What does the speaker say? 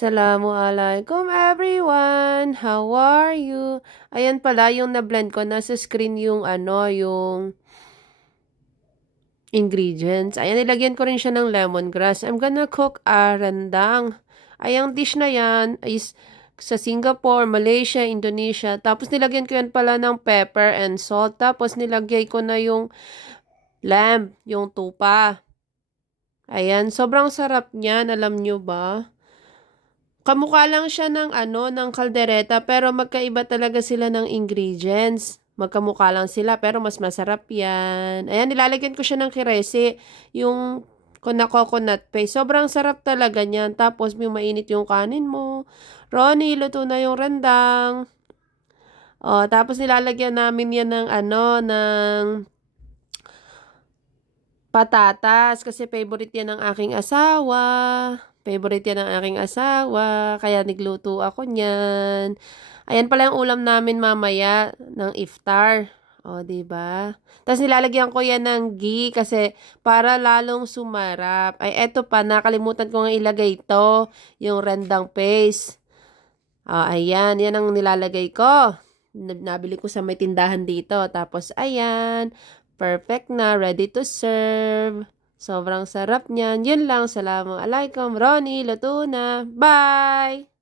Assalamualaikum everyone! How are you? Ayan pala yung na-blend ko. Nasa screen yung yung ingredients. Ayan, nilagyan ko rin siya ng lemongrass. I'm gonna cook rendang. Ayang dish na yan is sa Singapore, Malaysia, Indonesia. Tapos nilagyan ko yan pala ng pepper and salt. Tapos nilagay ko na yung lamb, yung tupa. Ayan, sobrang sarap niyan. Alam nyo ba? Kamukha lang siya ng ng kaldereta, pero magkaiba talaga sila ng ingredients. Magkamukha lang sila, pero mas masarap yan. Ayan, nilalagyan ko siya ng kiresi, yung coconut paste. Sobrang sarap talaga niyan. Tapos, may mainit yung kanin mo. Ronnie, luto na yung rendang. O, tapos nilalagyan namin yan ng ng patatas. Kasi favorite yan ng aking asawa. Favorite yan ng aking asawa, kaya nagluto ako niyan. Ayan pala yung ulam namin mamaya ng iftar. O, diba? Tapos nilalagyan ko yan ng ghee kasi para lalong sumarap. Ay, eto pa, nakalimutan ko nga ilagay ito, yung rendang paste. O, ayan, yan ang nilalagay ko. Nabili ko sa may tindahan dito. Tapos, ayan, perfect na, ready to serve. Sobrang sarap niyan. Yun lang. Assalamualaikum. Ronnie, luto na. Bye!